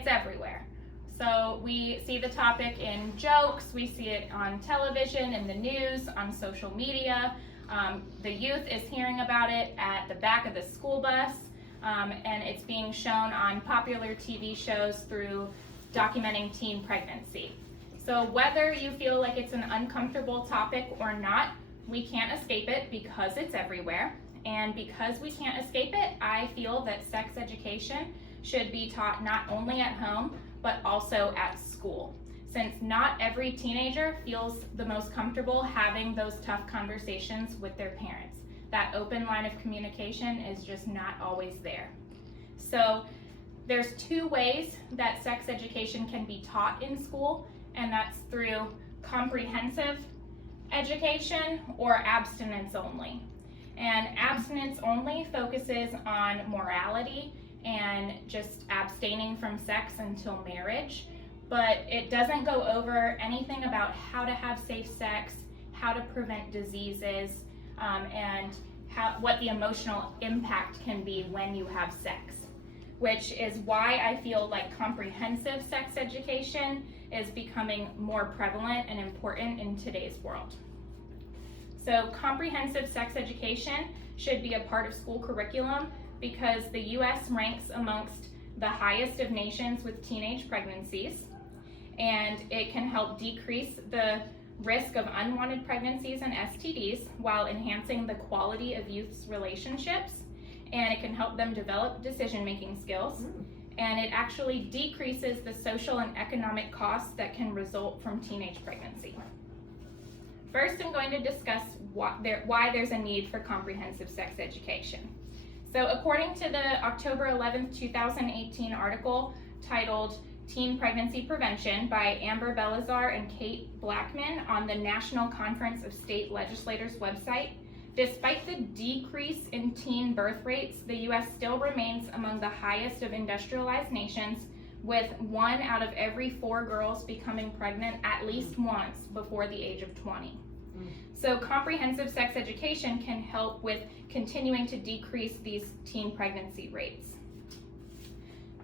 it's everywhere. So we see the topic in jokes, we see it on television, in the news, on social media. The youth is hearing about it at the back of the school bus, and it's being shown on popular TV shows through documenting teen pregnancy. So whether you feel like it's an uncomfortable topic or not, we can't escape it because it's everywhere. And because we can't escape it, I feel that sex education should be taught not only at home, but also at school. Since not every teenager feels the most comfortable having those tough conversations with their parents. That open line of communication is just not always there. So there's two ways that sex education can be taught in school, and that's through comprehensive education or abstinence only. And abstinence only focuses on morality and just abstaining from sex until marriage, but it doesn't go over anything about how to have safe sex, how to prevent diseases, and what the emotional impact can be when you have sex, which is why I feel like comprehensive sex education is becoming more prevalent and important in today's world. So comprehensive sex education should be a part of school curriculum because the U.S. ranks amongst the highest of nations with teenage pregnancies, and it can help decrease the risk of unwanted pregnancies and STDs while enhancing the quality of youth's relationships, and it can help them develop decision-making skills, and it actually decreases the social and economic costs that can result from teenage pregnancy. First, I'm going to discuss why there's a need for comprehensive sex education. So according to the October 11th, 2018 article titled Teen Pregnancy Prevention by Amber Belazar and Kate Blackman on the National Conference of State Legislators website, despite the decrease in teen birth rates, the U.S. still remains among the highest of industrialized nations, with 1 out of every 4 girls becoming pregnant at least once before the age of 20. So comprehensive sex education can help with continuing to decrease these teen pregnancy rates.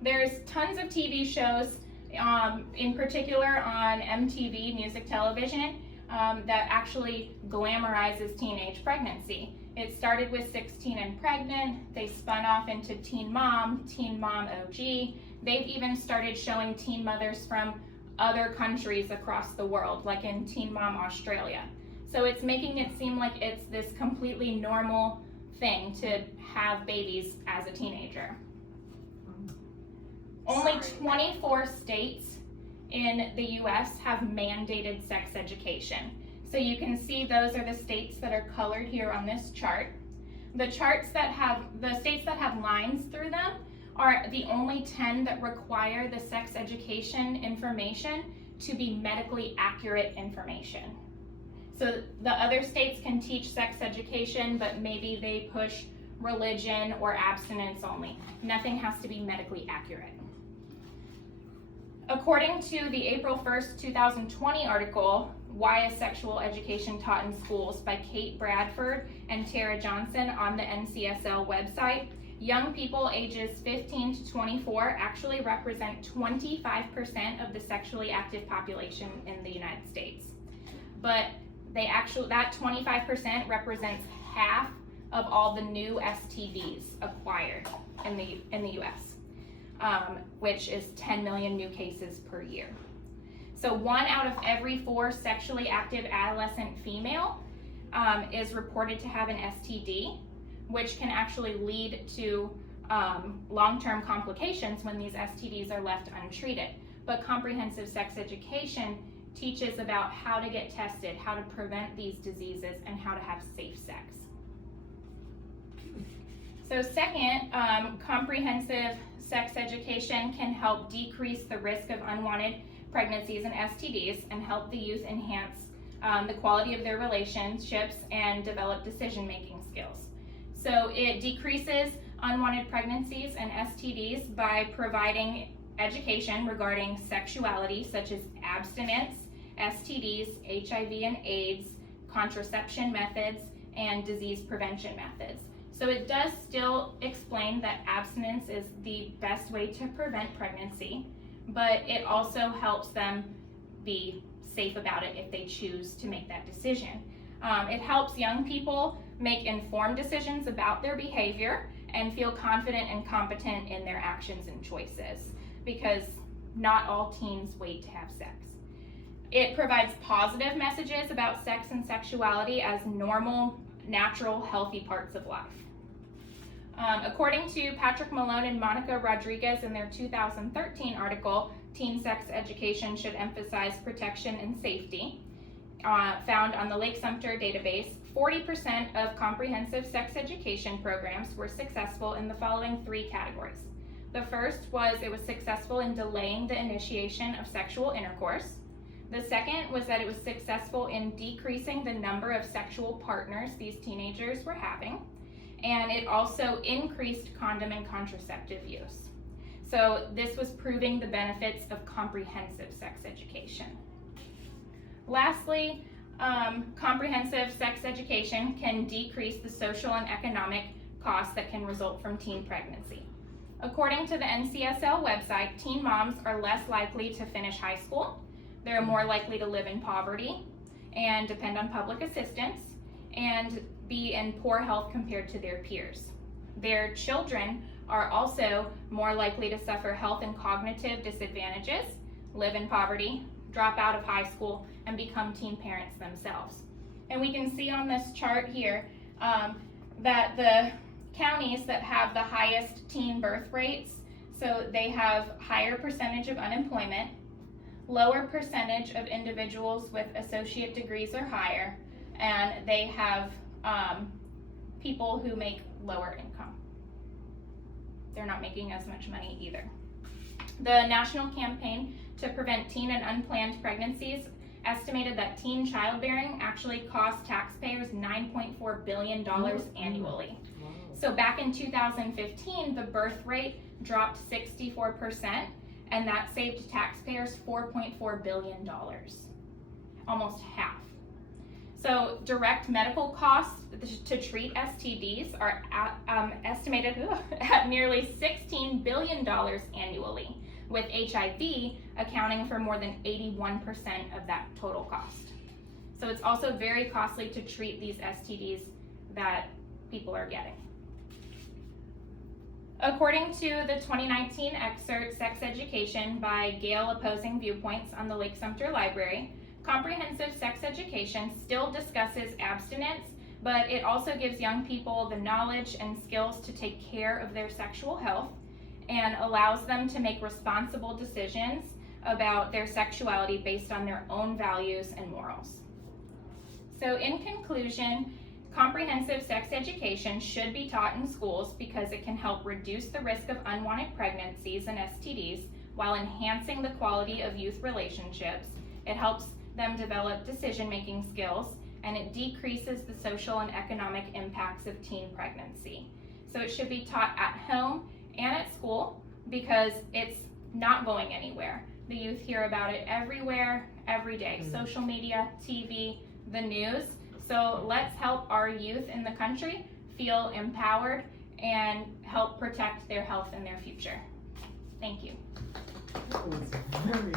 There's tons of TV shows, in particular on MTV, music television, that actually glamorizes teenage pregnancy. It started with 16 and Pregnant, they spun off into Teen Mom OG. They've even started showing teen mothers from other countries across the world, like in Teen Mom Australia. So it's making it seem like it's this completely normal thing to have babies as a teenager. Only 24 states in the US have mandated sex education. So you can see those are the states that are colored here on this chart. The states that have lines through them are the only 10 that require the sex education information to be medically accurate information. So the other states can teach sex education, but maybe they push religion or abstinence only. Nothing has to be medically accurate. According to the April 1st, 2020 article, Why is Sexual Education Taught in Schools by Kate Bradford and Tara Johnson on the NCSL website, young people ages 15 to 24 actually represent 25% of the sexually active population in the United States. But that 25% represents half of all the new STDs acquired in the US, which is 10 million new cases per year. So 1 out of every 4 sexually active adolescent female is reported to have an STD, which can actually lead to long-term complications when these STDs are left untreated. But comprehensive sex education teaches about how to get tested, how to prevent these diseases, and how to have safe sex. So second, comprehensive sex education can help decrease the risk of unwanted pregnancies and STDs and help the youth enhance the quality of their relationships and develop decision-making skills. So it decreases unwanted pregnancies and STDs by providing education regarding sexuality, such as abstinence, STDs, HIV and AIDS, contraception methods, and disease prevention methods. So it does still explain that abstinence is the best way to prevent pregnancy, but it also helps them be safe about it if they choose to make that decision. It helps young people make informed decisions about their behavior and feel confident and competent in their actions and choices, because not all teens wait to have sex. It provides positive messages about sex and sexuality as normal, natural, healthy parts of life. According to Patrick Malone and Monica Rodriguez in their 2013 article, Teen Sex Education Should Emphasize Protection and Safety, found on the Lake Sumter database, 40% of comprehensive sex education programs were successful in the following 3 categories. The first was it was successful in delaying the initiation of sexual intercourse. The second was that it was successful in decreasing the number of sexual partners these teenagers were having. And it also increased condom and contraceptive use. So this was proving the benefits of comprehensive sex education. Lastly, comprehensive sex education can decrease the social and economic costs that can result from teen pregnancy. According to the NCSL website, teen moms are less likely to finish high school. They're more likely to live in poverty and depend on public assistance and be in poor health compared to their peers. Their children are also more likely to suffer health and cognitive disadvantages, live in poverty, drop out of high school, and become teen parents themselves. And we can see on this chart here that the counties that have the highest teen birth rates, so they have higher percentage of unemployment, lower percentage of individuals with associate degrees or higher, and they have people who make lower income. They're not making as much money either. The National Campaign to Prevent Teen and Unplanned Pregnancies estimated that teen childbearing actually costs taxpayers $9.4 billion annually. So back in 2015, the birth rate dropped 64%, and that saved taxpayers $4.4 billion, almost half. So direct medical costs to treat STDs are estimated at nearly $16 billion annually, with HIV accounting for more than 81% of that total cost. So it's also very costly to treat these STDs that people are getting. According to the 2019 excerpt, Sex Education by Gale Opposing Viewpoints on the Lake Sumter Library, comprehensive sex education still discusses abstinence, but it also gives young people the knowledge and skills to take care of their sexual health and allows them to make responsible decisions about their sexuality based on their own values and morals. So in conclusion, comprehensive sex education should be taught in schools because it can help reduce the risk of unwanted pregnancies and STDs while enhancing the quality of youth relationships. It helps them develop decision-making skills, and it decreases the social and economic impacts of teen pregnancy. So it should be taught at home and at school because it's not going anywhere. The youth hear about it everywhere, every day. Social media, TV, the news. So let's help our youth in the country feel empowered and help protect their health and their future. Thank you. That was very